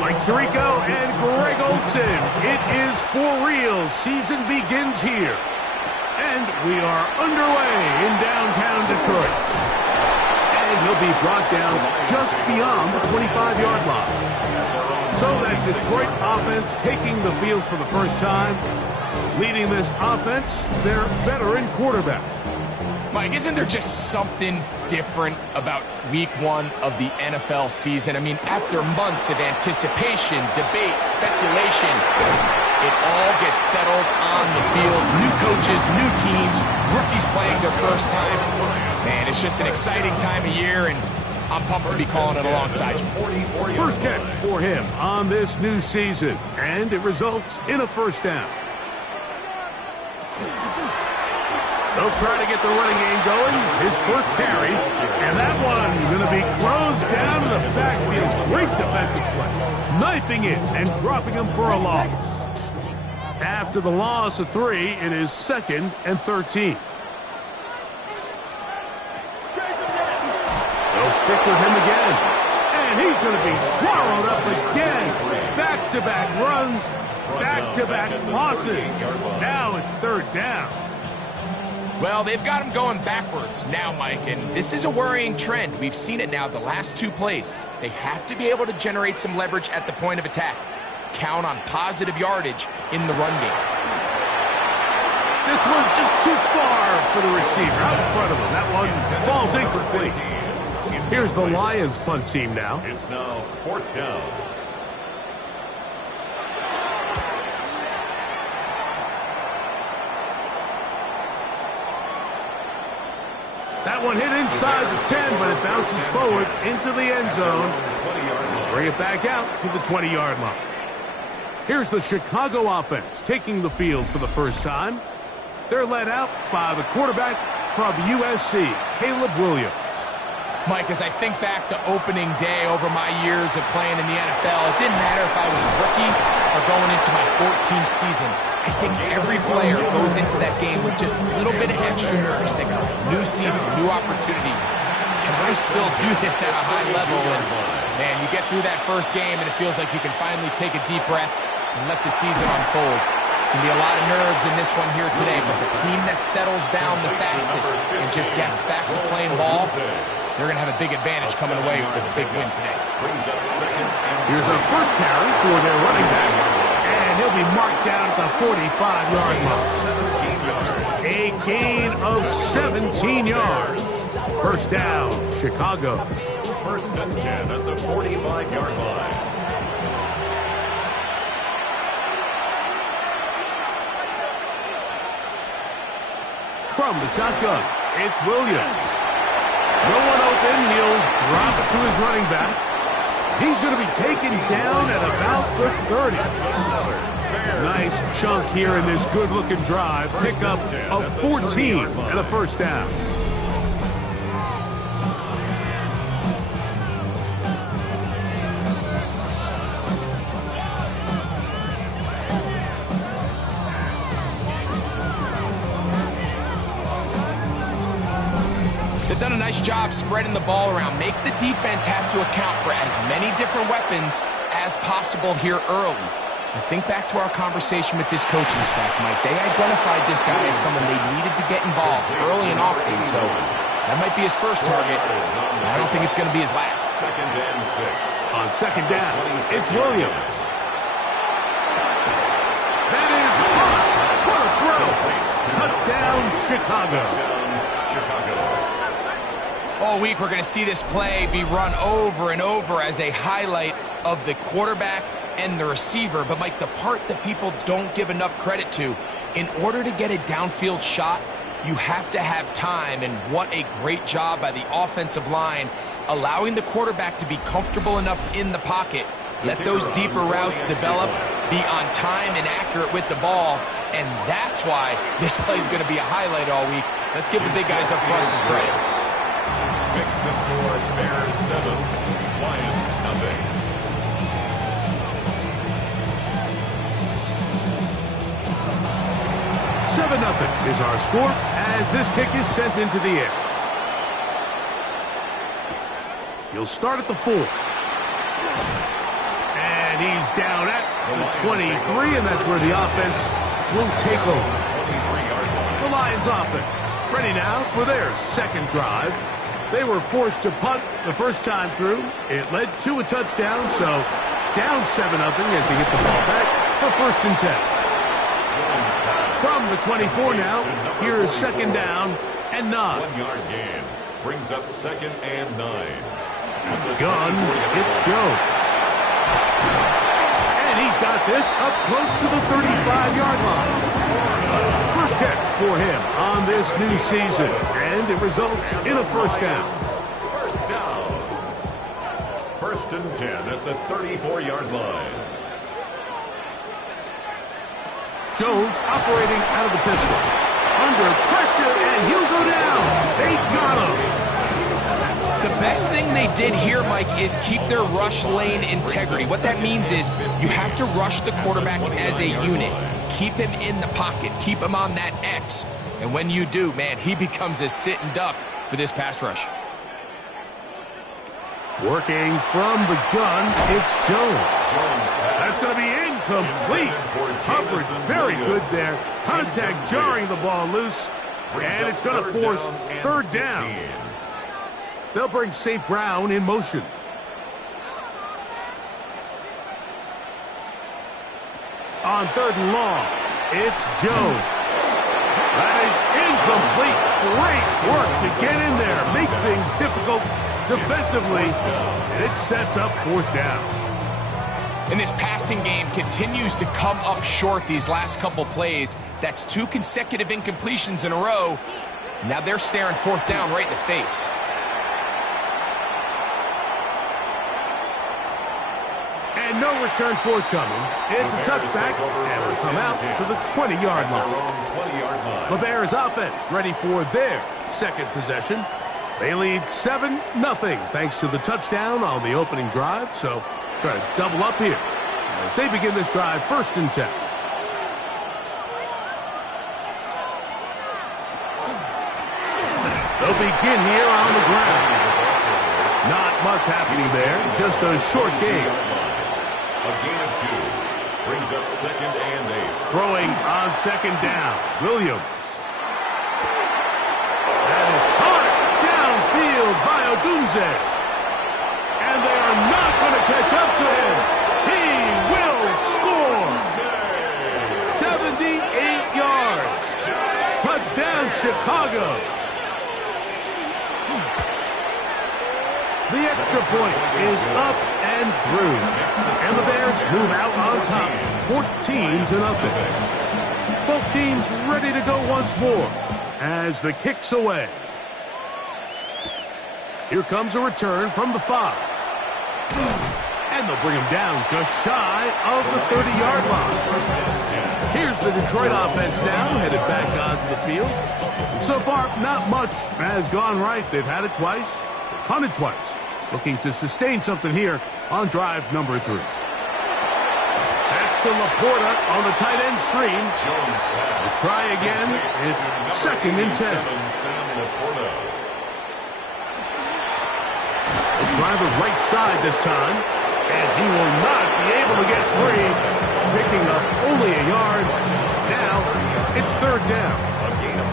Mike Tirico and Greg Olsen. It is for real. Season begins here. And we are underway in downtown Detroit. And he'll be brought down just beyond the 25-yard line. So that Detroit offense taking the field for the first time. Leading this offense, their veteran quarterback. Mike, isn't there just something different about week one of the NFL season? I mean, after months of anticipation, debate, speculation, it all gets settled on the field. New coaches, new teams, rookies playing their first time. Man, it's just an exciting time of year, and I'm pumped to be calling it alongside you. First catch for him on this new season, and it results in a first down. They'll try to get the running game going. His first carry. And that one going to be closed down in the backfield. Great defensive play. Knifing it and dropping him for a loss. After the loss of 3, it is 2nd and 13. They'll stick with him again. And he's going to be swallowed up again. Back-to-back runs. Back-to-back losses. Now it's 3rd down. Well, they've got him going backwards now, Mike, and this is a worrying trend. We've seen it now the last 2 plays. They have to be able to generate some leverage at the point of attack. Count on positive yardage in the run game. This one's just too far for the receiver out in front of him. That one falls incomplete. Here's the Lions punt team now. It's now 4th down. That one hit inside the 10, but it bounces forward into the end zone. Bring it back out to the 20-yard line. Here's the Chicago offense taking the field for the first time. They're led out by the quarterback from USC, Caleb Williams. Mike, as I think back to opening day over my years of playing in the NFL, it didn't matter if I was a rookie or going into my 14th season. I think every player goes into that game with just a little bit of extra nerves. They go, new season, new opportunity. Can I still do this at a high level? And, man, you get through that first game, and it feels like you can finally take a deep breath and let the season unfold. It's going to be a lot of nerves in this one here today, but the team that settles down the fastest and just gets back to playing ball, they're going to have a big advantage coming away with a big win today. Here's a first carry for their running back. And he'll be marked down at the 45-yard line. A gain of 17 yards. First down, Chicago. 1st and 10 at the 45-yard line. From the shotgun, it's Williams. No one open. He'll drop it to his running back. He's going to be taken down at about the 30. Nice chunk here in this good-looking drive. Pickup of 14 and a first down. They've done a nice job spreading the ball around. Make the defense have to account for as many different weapons as possible here early. I think back to our conversation with this coaching staff, Mike. They identified this guy as someone they needed to get involved early and often, so that might be his first target. I don't think it's going to be his last. 2nd and 6. On 2nd down, it's Williams. That is caught. What a throw. Touchdown, Chicago. All week we're going to see this play be run over and over as a highlight of the quarterback and the receiver. But, Mike, the part that people don't give enough credit to, in order to get a downfield shot, you have to have time. And what a great job by the offensive line, allowing the quarterback to be comfortable enough in the pocket. Let those deeper routes develop, be on time and accurate with the ball. And that's why this play is going to be a highlight all week. Let's give the big guys up front some credit. Makes the score Bears 7, Lions nothing. Seven 7-0 is our score as this kick is sent into the air. He'll start at the 4. And he's down at the 23, and that's where the offense will take over. The Lions offense ready now for their second drive. They were forced to punt the first time through. It led to a touchdown, so down 7-0 as they get the ball back for 1st and 10. From the 24 now, here is 2nd down and 9. 1-yard gain brings up 2nd and 9. Gun, it's Jones. And he's got this up close to the 35-yard line. First catch for him on this new season, and it results in a 1st down. First down. 1st and 10 at the 34-yard line. Jones operating out of the pistol. Under pressure, and he'll go down. They got him. The best thing they did here, Mike, is keep their rush lane integrity. What that means is you have to rush the quarterback as a unit. Keep him in the pocket. Keep him on that X. And when you do, man, he becomes a sitting duck for this pass rush. Working from the gun, it's Jones. That's going to be incomplete. Coverage very good there. Contact jarring the ball loose. And it's going to force 3rd down. They'll bring St. Brown in motion. On 3rd and long, it's Jones. That is incomplete. Great work to get in there. Make things difficult defensively. And it sets up 4th down. And this passing game continues to come up short these last couple plays. That's 2 consecutive incompletions in a row. Now they're staring 4th down right in the face. And no return forthcoming. It's a touchback, and it'll come out to the 20-yard line. The Bears offense ready for their 2nd possession. They lead 7-0 thanks to the touchdown on the opening drive. So try to double up here as they begin this drive 1st and 10. They'll begin here on the ground. Not much happening there, just a short game. A gain of 2 brings up 2nd and 8. Throwing on 2nd down, Williams. That is caught downfield by Odunze. And they are not going to catch up to him. He will score. 78 yards. Touchdown, Chicago. The extra point is up and through. And the Bears move out on top, 14-0. Both teams ready to go once more as the kick's away. Here comes a return from the 5. And they'll bring him down just shy of the 30-yard line. Here's the Detroit offense now, headed back onto the field. So far, not much has gone right. They've had it twice, punted twice. Looking to sustain something here on drive number 3. That's to Laporta on the tight end screen. The try again is 2nd and 10. Driver right side this time, and he will not be able to get free. Picking up only a yard. Now it's 3rd down. A gain of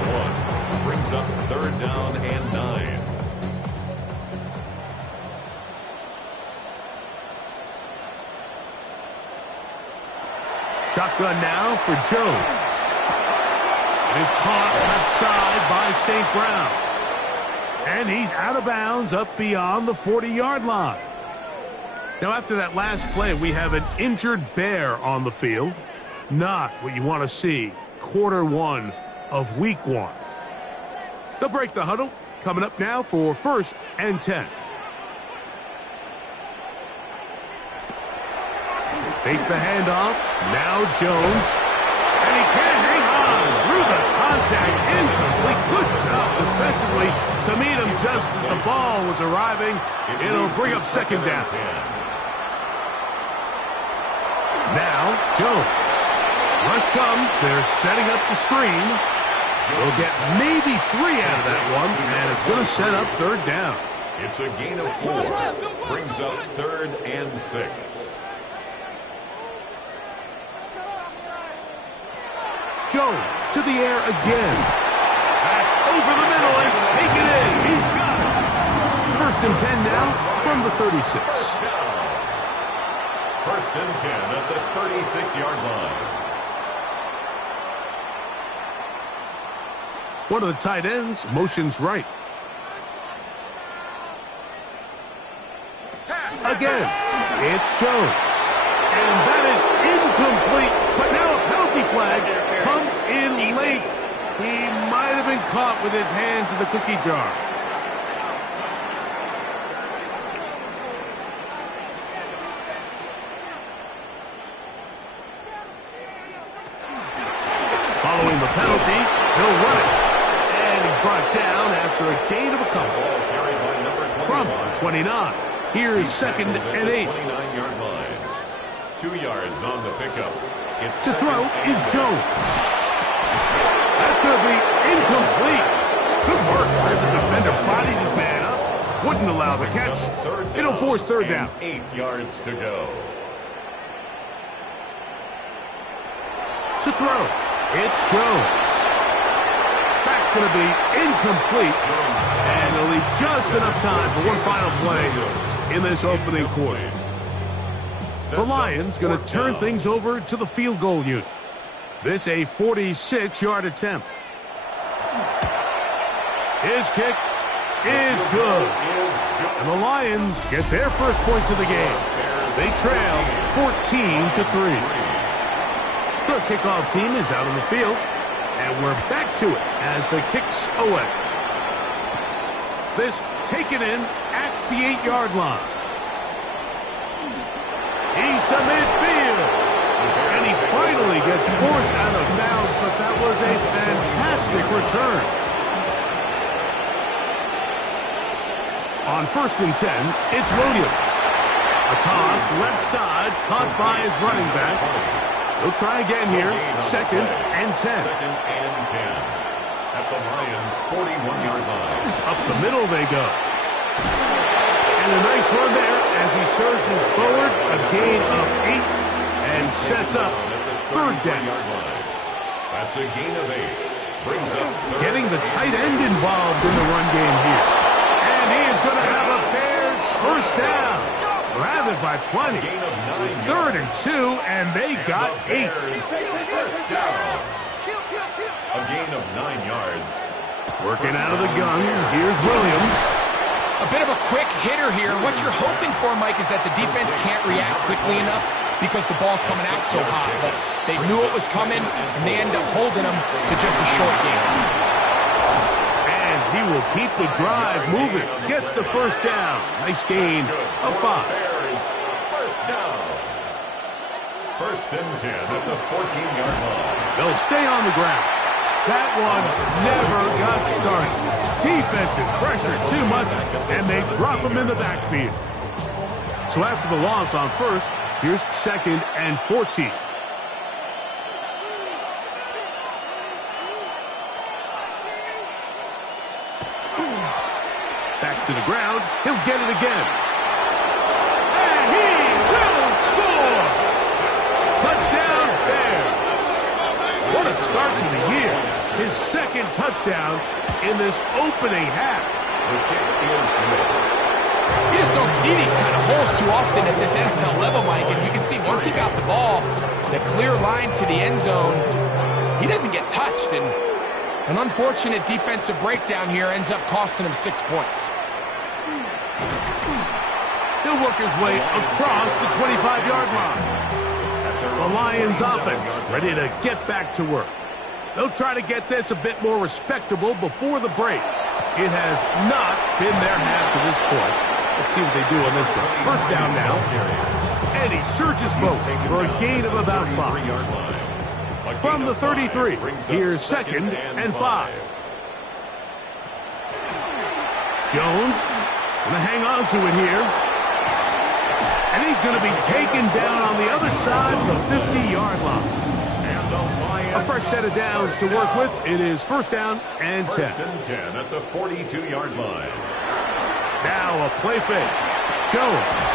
1 brings up 3rd down and 9. Shotgun now for Jones. It is caught left side by St. Brown. And he's out of bounds up beyond the 40-yard line. Now, after that last play, we have an injured Bear on the field. Not what you want to see quarter 1 of week 1. They'll break the huddle. Coming up now for 1st and 10. Fake the handoff. Now Jones. And he can't hang on through the contact. Incomplete. Good job defensively to meet him just as the ball was arriving. It'll bring up 2nd down. Now Jones. Rush comes. They're setting up the screen. They'll get maybe 3 out of that one, and it's going to set up 3rd down. It's a gain of 4. Brings up 3rd and 6. Jones to the air again. That's over the middle and taken in. He's got it. 1st and 10 now from the 36. First and 10 at the 36-yard line. One of the tight ends motions right. Again, it's Jones. And that is incomplete. But now a penalty flag comes in late. He might have been caught with his hands in the cookie jar. Following the penalty, he'll run it. And he's brought down after a gain of a couple. From 29. Here's 2nd and 8. 29-yard line. 2 yards on the pickup. It's to throw is Jones. That's going to be incomplete. Good work. The defender bodied his man up. Wouldn't allow the catch. It'll force 3rd down. 8 yards to go. To throw, it's Jones. That's going to be incomplete. And it'll leave just enough time for one final play in this opening quarter. The Lions going to turn things over to the field goal unit. This a 46-yard attempt. His kick is good. And the Lions get their first points of the game. They trail 14-3. The kickoff team is out on the field. And we're back to it as the kick's away. This taken in at the 8-yard line. He's to midfield. And he finally gets forced out of bounds, but that was a fantastic return. On 1st and 10, it's Williams. A toss left side, caught by his running back. He'll try again here. 2nd and 10. 2nd and 10. At the Lions' 41-yard line. Up the middle they go. And a nice run there as he surges forward. A gain of 8 and sets up 3rd down. That's a gain of 8. Brings up 3rd. Getting the tight end involved in the run game here. And he is going to have a Bears first down. Gathered by plenty. It was 3rd and 2, and they got 8. First down. A gain of 9 yards. Working out of the gun, here's Williams. A bit of a quick hitter here. What you're hoping for, Mike, is that the defense can't react quickly enough because the ball's coming out so hot. But they knew it was coming, and they end up holding them to just a short game. And he will keep the drive moving. Gets the first down. Nice gain of 5. First down. 1st and 10 at the 14-yard line. They'll stay on the ground. That one never got started. Defensive pressure too much, and they drop him in the backfield. So after the loss on 1st, here's 2nd and 14. Back to the ground. He'll get it again. And he will score! Touchdown, Bears. What a start to the year. His 2nd touchdown in this opening half. The kick is good. You just don't see these kind of holes too often at this NFL level, Mike. And you can see once he got the ball, the clear line to the end zone, he doesn't get touched. And an unfortunate defensive breakdown here ends up costing him 6 points. He'll work his way across the 25-yard line. The Lions offense ready to get back to work. They'll try to get this a bit more respectable before the break. It has not been their half to this point. Let's see what they do on this drive. First down now. And he surges forward for a gain of about 5. From the 33, here's 2nd and 5. Jones going to hang on to it here. And he's going to be taken down on the other side of the 50-yard line. A fresh set of downs to work with. It is 1st down and 10. 1st and 10 at the 42-yard line. Now a play fake. Jones.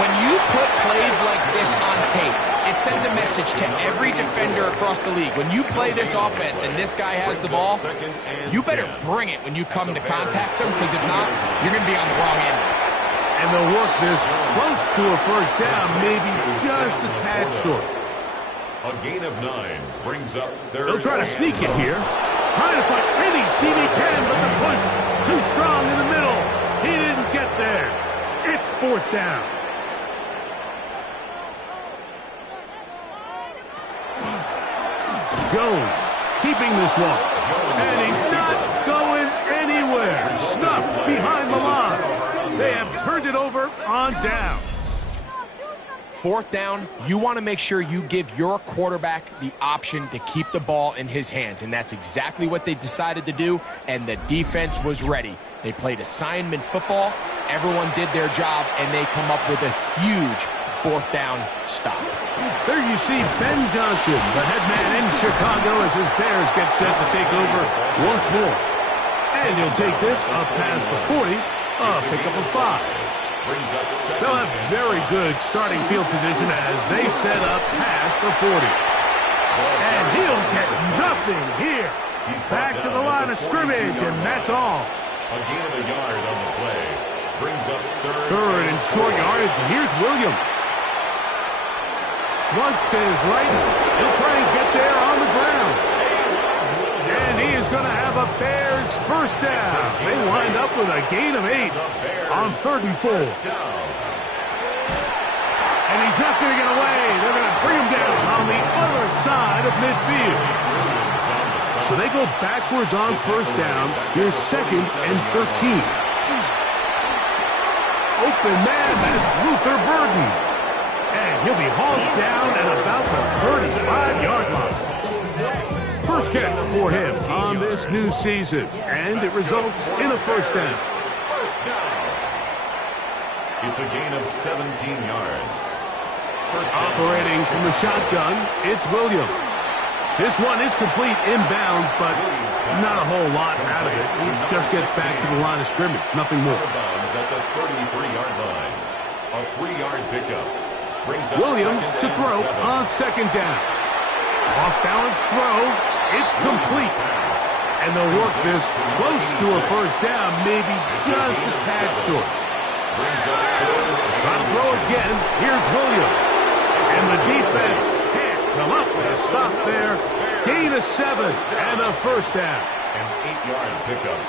When you put plays like this on tape, It sends a message to every defender across the league. When you play this offense and this guy has the ball, you better bring it when you come to contact him, because if not, you're going to be on the wrong end. And they'll work this close to a first down, maybe just a tad short. A gain of 9 brings up their... They'll try to sneak it here. Trying to find any seam he can, but the push too strong in the middle. He didn't get there. It's fourth down. Jones keeping this one. And he's not going anywhere. Stuffed behind the line. They have turned it over on downs. Fourth down, you want to make sure you give your quarterback the option to keep the ball in his hands, and that's exactly what they decided to do, and the defense was ready. They played assignment football, everyone did their job, and they come up with a huge fourth down stop. There you see Ben Johnson, the head man in Chicago, as his Bears get set to take over once more. And he'll take this up past the 40, a pickup of 5. They'll have very good starting field position as they set up past the 40. And he'll get nothing here. He's back to the line of scrimmage, and that's all. A gain of a yard on the play. Brings up third and short yardage. Here's Williams. Flush to his right. He'll try and get there on the ground. And he is going to have a Bears first down. They wind up with a gain of 8 on 3rd and 4. And he's not going to get away. They're going to bring him down on the other side of midfield. So they go backwards on first down. Here's 2nd and 13. Open man, that's Luther Burden. And he'll be hauled down at about the 35-yard line. First catch for him on this new season, and it results in a first down. It's a gain of 17 yards. Operating from the shotgun, it's Williams. This one is complete inbounds, but not a whole lot out of it. He just gets back to the line of scrimmage, nothing more. At the 33-yard line. A 3-yard pickup. Williams to throw on 2nd down. Off-balance throw. It's complete. And they'll work this close to a first down, maybe just a tad short. Try to throw again. Here's Williams. And the defense can't come up with a stop there. Gain of 7 and a first down. An 8-yard pickup.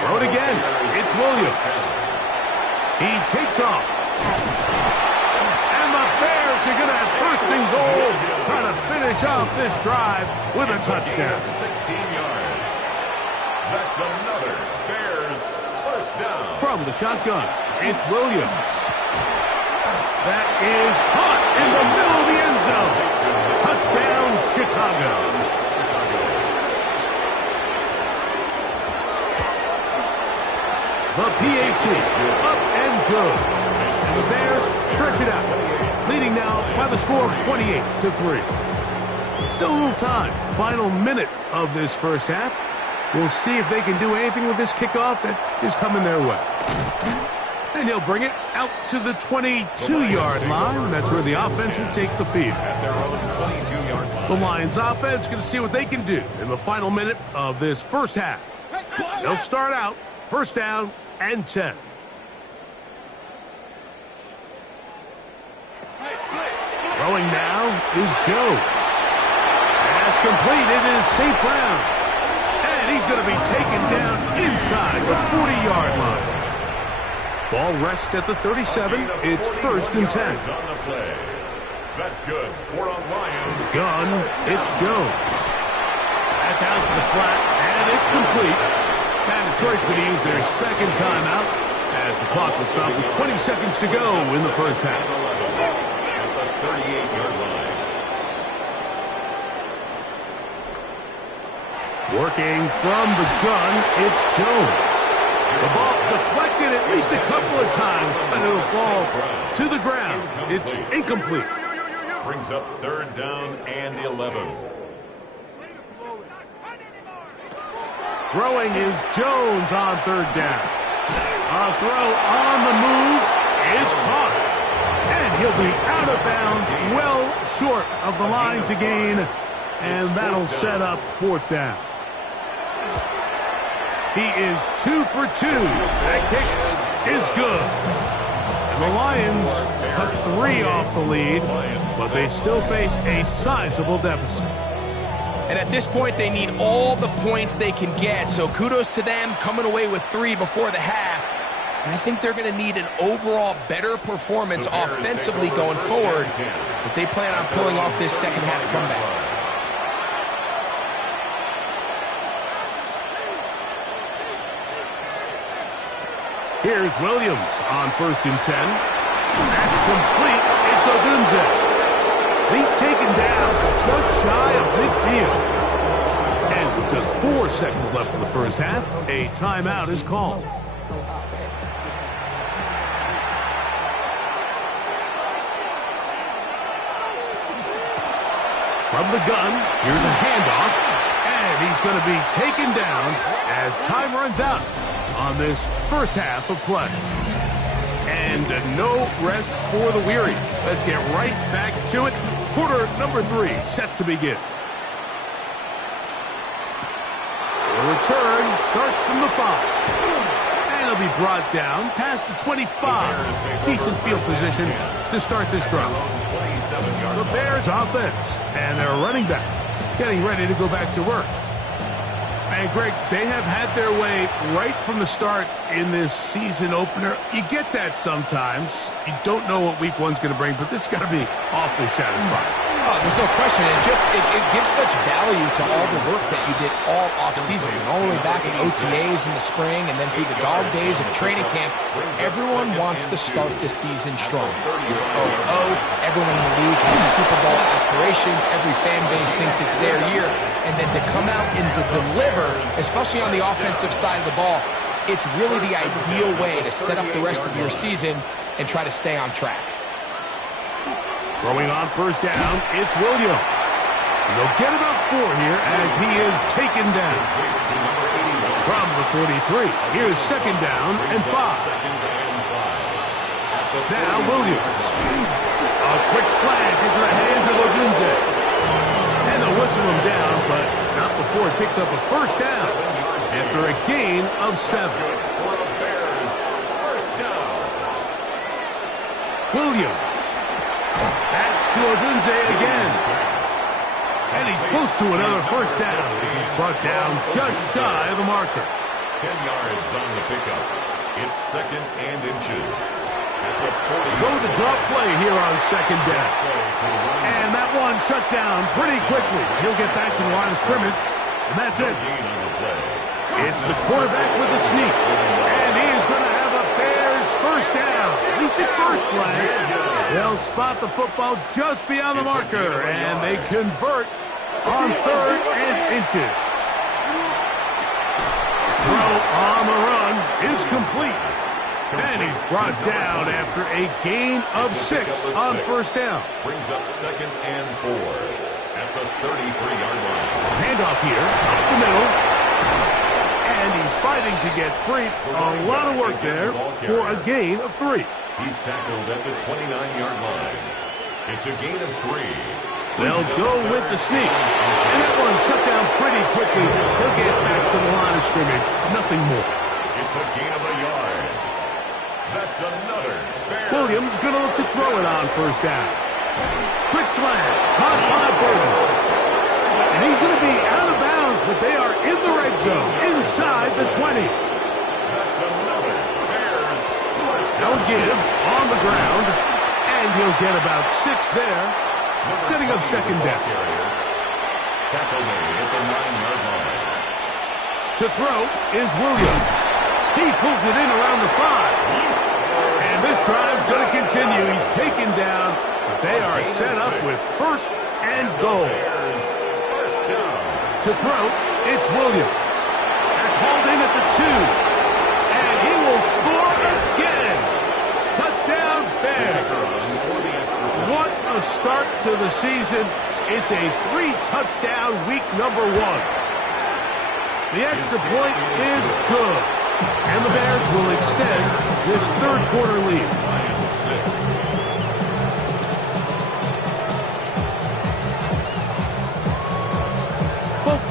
Throw it again. It's Williams. He takes off. And the Bears are going to have first and goal, trying to finish off this drive with a touchdown. 16 yards. That's another Bears first down. From the shotgun, it's Williams. That is caught in the middle of the end zone. Touchdown, Chicago. The PAT, up and good. And the Bears stretch it out, leading now by the score of 28-3. Still a little time. Final minute of this first half. We'll see if they can do anything with this kickoff that is coming their way. And he'll bring it out to the 22-yard line. That's where the offense will take the field. At their own 22-yard line. The Lions offense going to see what they can do in the final minute of this first half. They'll start out first down and 10. Throwing now is Jones. Pass completed is St. Brown. And he's going to be taken down inside the 40-yard line. Ball rests at the 37. It's first and 10. On the play. That's good. For a Lions. Gun, it's Jones. That's out to the flat, and it's complete. And Detroit's going to use their second timeout as the clock will stop with 20 seconds to go in the first half. At the 38-yard line. Working from the gun, it's Jones. The ball deflected at least a couple of times, but it'll fall to the ground. It's incomplete. Brings up third down and 11. Throwing is Jones on third down. A throw on the move is caught. And he'll be out of bounds, well short of the line to gain, and that'll set up fourth down. He is 2 for 2. That kick is good. And the Lions cut 3 off the lead, but they still face a sizable deficit. And at this point, they need all the points they can get. So kudos to them coming away with 3 before the half. And I think they're going to need an overall better performance offensively going forward if they plan on pulling off this second half comeback. Here's Williams on 1st and 10. That's complete. It's Odunze. He's taken down just shy of midfield. And with just 4 seconds left in the first half, a timeout is called. From the gun, here's a handoff. And he's going to be taken down as time runs out on this first half of play. And no rest for the weary. Let's get right back to it. Quarter number 3 set to begin. The return starts from the 5. And he'll be brought down past the 25. Decent field position to start this drive. The Bears offense and their running back getting ready to go back to work. And, Greg, they have had their way right from the start in this season opener. You get that sometimes. You don't know what week 1's going to bring, but this has got to be awfully satisfying. Oh, there's no question. It gives such value to all the work that you did all offseason, and all the way back in OTAs in the spring and then through the dog days of training camp. Everyone wants to start the season strong. You're 0-0. Everyone in the league has Super Bowl aspirations. Every fan base thinks it's their year. And then to come out and to deliver, especially on the offensive side of the ball, it's really the ideal way to set up the rest of your season and try to stay on track. Throwing on first down, it's Williams. They'll get about 4 here as he is taken down. From the 43, here's second down and 5. Now Williams. A quick slant into the hands of Odunze. And they'll whistle him down, but not before it picks up a first down after a gain of 7. Williams. That's to Odunze again. And he's close to another first down as he's brought down just shy of the marker. 10 yards on the pickup. It's 2nd and inches. Go to the drop play here on second down. And that one shut down pretty quickly. He'll get back to the line of scrimmage, and that's it. It's the quarterback with the sneak. And he's going to have a Bears first down. At least at first glance. They'll spot the football just beyond the marker, and they convert on 3rd and inches. Throw on the run is complete. And he's brought down after a gain of 6 on first down. Brings up 2nd and 4 at the 33-yard line. Handoff here, up the middle. And he's fighting to get free. A lot of work there for a gain of 3. He's tackled at the 29-yard line. It's a gain of 3. They'll go with the sneak. And that one shut down pretty quickly. He'll get back to the line of scrimmage. Nothing more. It's a gain of a yard. That's another Bears. Williams going to look to throw it on first down. Quick slant. Caught by Burton. And he's going to be out of bounds, but they are in the red zone, inside the 20. That's another Bears. They'll give on the ground, and he'll get about 6 there, setting up second down. Tackle made at the 9-yard line. To throw is Williams. He pulls it in around the 5. And this drive's going to continue. He's taken down, but they are set up with first and goal. First down. To throw, it's Williams. That's hauled in at the 2. And he will score again. Touchdown, Bears. What a start to the season. It's a 3-touchdown week number 1. The extra point is good. And the Bears will extend this third quarter lead.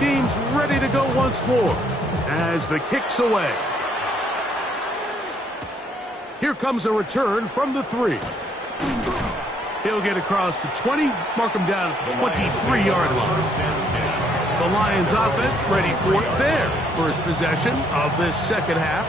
team's ready to go once more as the kick's away. Here comes a return from the 3. He'll get across the 20, mark him down at the 23-yard line. The Lions offense ready for their first possession of this second half.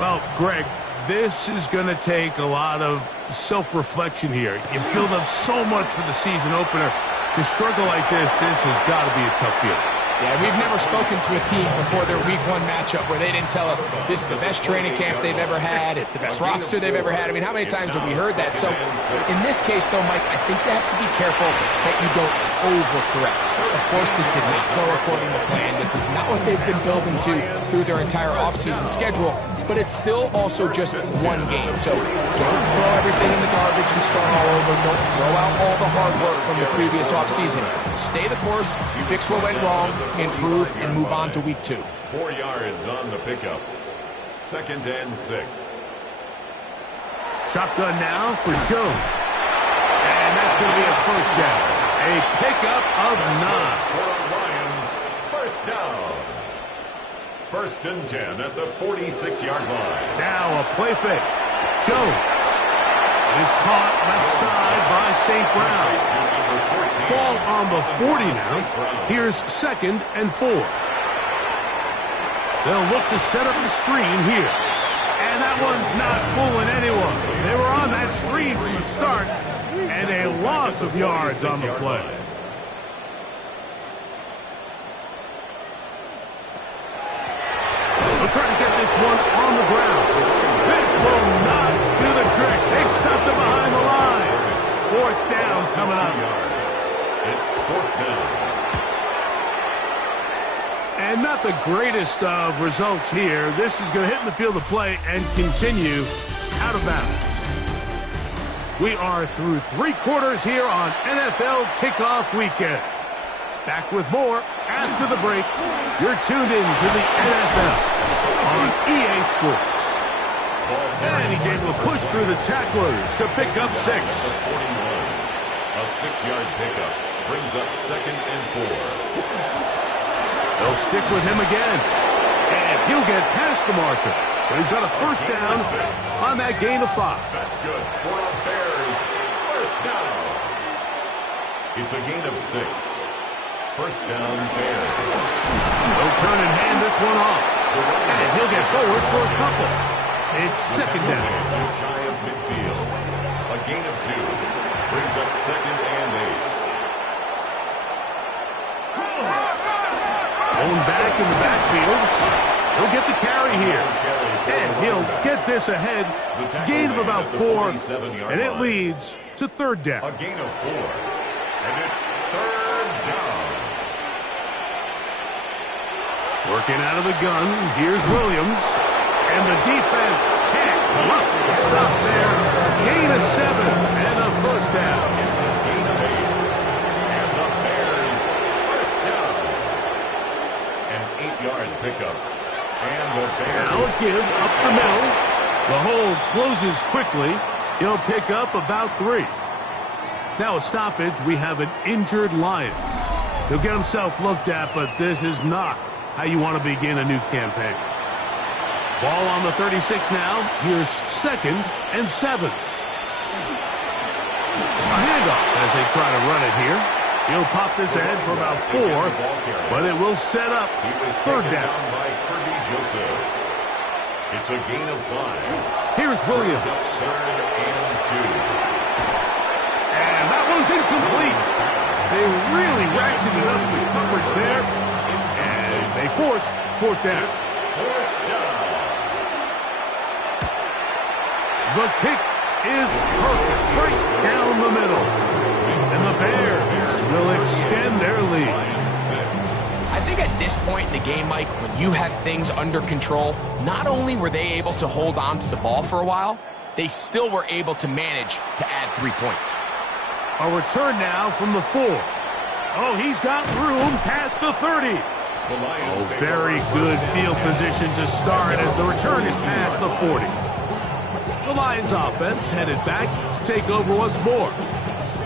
Well, Greg, this is going to take a lot of self-reflection here. You build up so much for the season opener. To struggle like this has got to be a tough field. Yeah, we've never spoken to a team before their week 1 matchup where they didn't tell us this is the best training camp they've ever had, it's the best roster they've ever had. I mean, how many times have we heard that? So in this case, though, Mike, I think you have to be careful that you don't overcorrect. Of course, this did not go according to plan. This is not what they've been building to through their entire offseason schedule, but it's still also just one game. So don't throw everything in the garbage and start all over. Don't throw out all the hard work from the previous offseason. Stay the course, fix what went wrong, improve, and move on to week 2. 4 yards on the pickup. 2nd and 6. Shotgun now for Jones. And that's going to be a first down. A pickup of 9. For the Lions, first down. 1st and 10 at the 46-yard line. Now a play fake. Jones is caught left side by St. Brown. Ball on the 40 now. Here's 2nd and 4. They'll look to set up the screen here. And that one's not fooling anyone. They were on that screen from the start. And a loss of yards on the play. They'll try to get this one on the ground. This will not do the trick. They've stopped it behind the line. 4th down coming up. It's 4th down. And not the greatest of results here. This is going to hit in the field of play and continue out of bounds. We are through 3 quarters here on NFL Kickoff Weekend. Back with more after the break. You're tuned in to the NFL on EA Sports. And he's able to push through the tacklers to pick up 6. A 6-yard pickup brings up 2nd and 4. They'll stick with him again. And he'll get past the marker. So he's got a first down on that gain of 5. That's good for the Bears. First down. It's a gain of 6. First down, Bears. They'll turn and hand this one off. And he'll get forward for a couple. It's 2nd down. Just shy of midfield. A gain of 2 brings up 2nd and 8. Going back in the backfield. He'll get the carry here. And he'll get this ahead. Gain of about 4. And it leads to 3rd down. A gain of 4. And it's 3rd down. Working out of the gun. Here's Williams. And the defense can't come up with a stop there. Gain of 7 and a first down. It's a gain of 8. And the Bears first down. An 8-yard pickup. And the Bears. Now a give up the middle. The hole closes quickly. He'll pick up about 3. Now a stoppage. We have an injured Lion. He'll get himself looked at, but this is not how you want to begin a new campaign. Ball on the 36 now. Here's 2nd and 7. A handoff as they try to run it here. He'll pop this ahead for about 4, but it will set up 3rd down. By Kirby Joseph. It's a gain of 5. Here's Williams. 3rd and 2. And that one's incomplete. They really ratcheted up the coverage there. And they force 4th down. 4th down. The kick is perfect, right down the middle. And the Bears will extend their lead. I think at this point in the game, Mike, when you have things under control, not only were they able to hold on to the ball for a while, they still were able to manage to add 3 points. A return now from the 4. Oh, he's got room past the 30. Oh, very good field position to start as the return is past the 40. The Lions offense headed back to take over once more.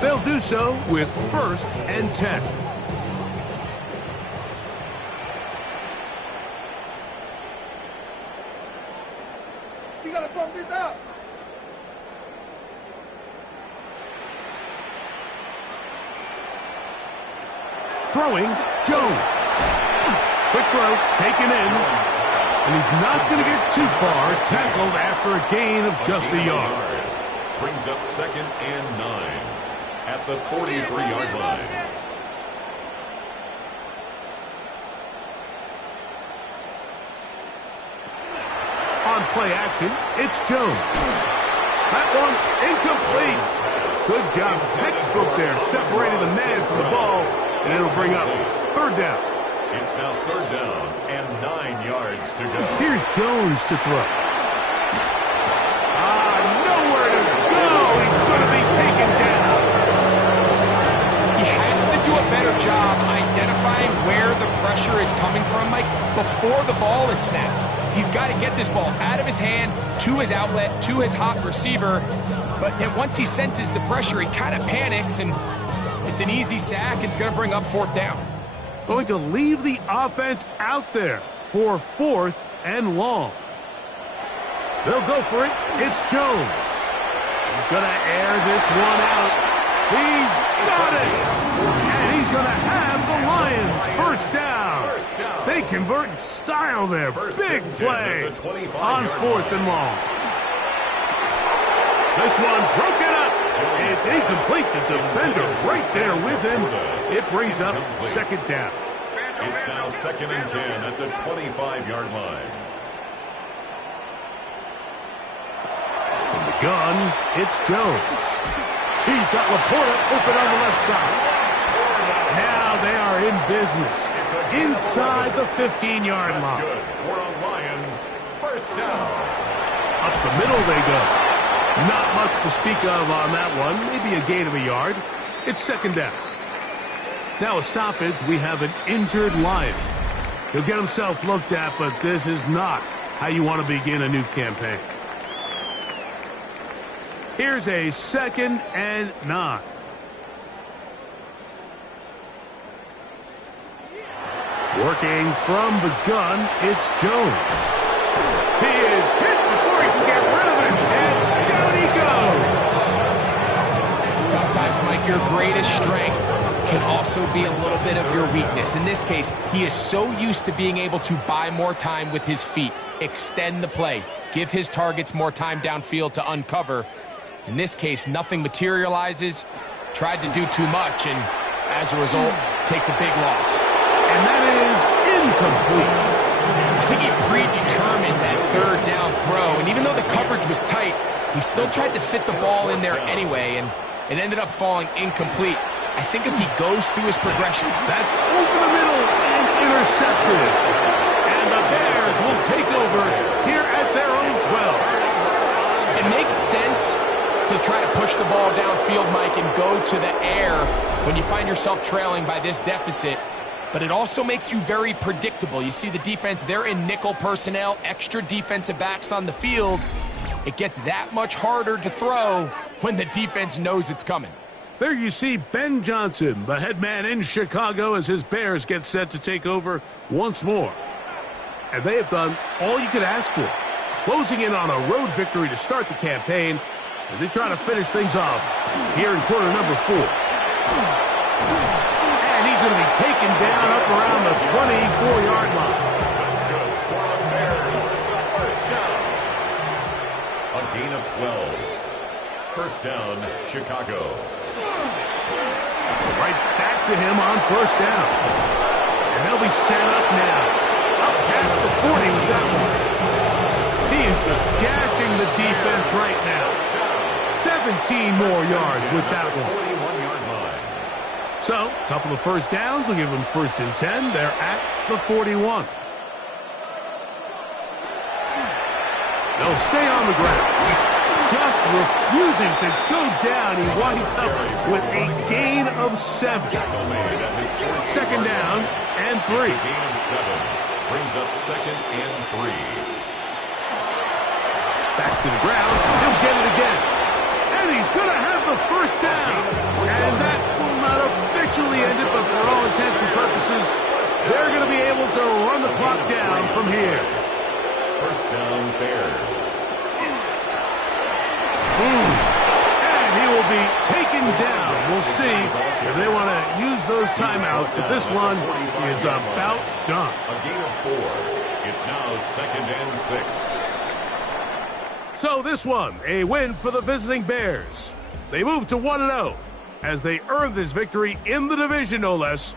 They'll do so with 1st and 10. You gotta thumb this out. Throwing, Jones. Quick throw, taken in. And he's not going to get too far, tackled after a gain of just a yard. Brings up 2nd and 9 at the 43-yard line. On play action, it's Jones. That one incomplete. Good job, textbook there, separating the man from the ball, and it'll bring up 3rd down. It's now 3rd down and 9 yards to go. Here's Jones to throw. Nowhere to go. He's going to be taken down. He has to do a better job identifying where the pressure is coming from, Mike, before the ball is snapped. He's got to get this ball out of his hand, to his outlet, to his hot receiver. But then once he senses the pressure, he kind of panics, and it's an easy sack. It's going to bring up 4th down. Going to leave the offense out there for 4th and long. They'll go for it. It's Jones. He's going to air this one out. He's got it. And he's going to have the Lions first down. They convert in style there. Big play on 4th and long. This one broken up. It's incomplete. The defender right there with him. It brings up 2nd down. It's now 2nd and 10 at the 25-yard line. From the gun, it's Jones. He's got Laporta open on the left side. Now they are in business inside the 15-yard line. Good for a Lions first down. Up the middle they go. Not much to speak of on that one. Maybe a gain of a yard. It's 2nd down. Now a stoppage. We have an injured Lion. He'll get himself looked at, but this is not how you want to begin a new campaign. Here's a 2nd and 9. Working from the gun, it's Jones. He is hit before he can get rid of it, and down he goes. Sometimes, Mike, your greatest strength can also be a little bit of your weakness. In this case, he is so used to being able to buy more time with his feet, extend the play, give his targets more time downfield to uncover. In this case, nothing materializes, tried to do too much, and as a result, takes a big loss. And that is incomplete. I think he predetermined that 3rd down throw, and even though the coverage was tight, he still tried to fit the ball in there anyway, and it ended up falling incomplete. I think if he goes through his progression, that's over the middle and intercepted. And the Bears will take over here at their own 12. It makes sense to try to push the ball downfield, Mike, and go to the air when you find yourself trailing by this deficit. But it also makes you very predictable. You see the defense, they're in nickel personnel, extra defensive backs on the field. It gets that much harder to throw when the defense knows it's coming. There you see Ben Johnson, the head man in Chicago, as his Bears get set to take over once more. And they have done all you could ask for, closing in on a road victory to start the campaign as they try to finish things off here in quarter number 4. And he's going to be taken down up around the 24-yard line. That's good for the Bears. First down. A gain of 12. First down, Chicago. Right back to him on 1st down. And they'll be set up now. Up past the 40 with that one. He is just gashing the defense right now. 17 more yards with that one. 41-yard line. So, a couple of first downs will give them 1st and 10. They're at the 41. They'll stay on the ground. Just refusing to go down. He winds up with a gain of 7. 2nd down and 3. It's a gain of 7. Brings up 2nd and 3. Back to the ground. He'll get it again. And he's going to have the 1st down. And that will not officially end it, but for all intents and purposes, they're going to be able to run the clock down from here. First down, Bears. will be taken down. We'll see if they want to use those timeouts, but this one is about done. A gain of 4. It's now 2nd and 6. So this one, a win for the visiting Bears. They move to 1-0 as they earn this victory in the division, no less.